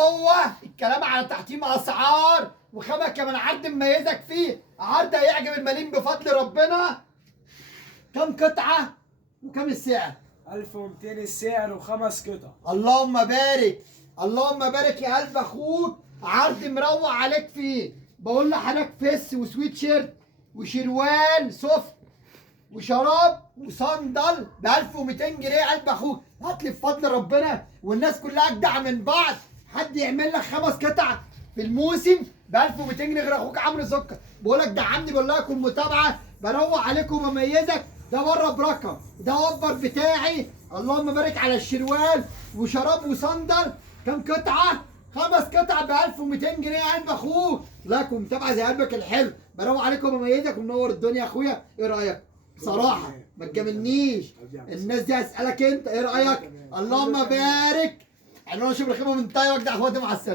هو الكلام على تحطيم اسعار وخامة كمان عرض مميزك فيه، عرض هيعجب المالين بفضل ربنا. كم قطعة وكم السعر؟ 1200 السعر وخمس قطع. اللهم بارك، اللهم بارك يا قلب اخوك. عرض مروق عليك فيه. بقول لحضرتك فيس وسويت شيرت وشروال سوفت وشراب وصندل ب 1200 جنيه. قلب اخوك هات لي بفضل ربنا والناس كلها اجدع من بعض. حد يعمل لك 5 قطع في الموسم ب 1200 جنيه غير اخوك عمرو سكر. بقول لك دعمني، بقول لكم متابعه، بروق عليكم وبميزك. ده بره برقم، ده اوفر بتاعي. اللهم بارك على الشروال وشراب وصندل. كم قطعه؟ 5 قطع ب 1200 جنيه يا قلب اخوك. لكم متابعه زي قلبك الحلو، بروق عليكم وبميزك ومنور الدنيا يا اخويا. ايه رايك؟ بصراحه ما تجاملنيش، الناس دي هسألك انت ايه رايك؟ اللهم بارك. انا شبر خيمه من طيب واجدع اخواتي، مع السلامه.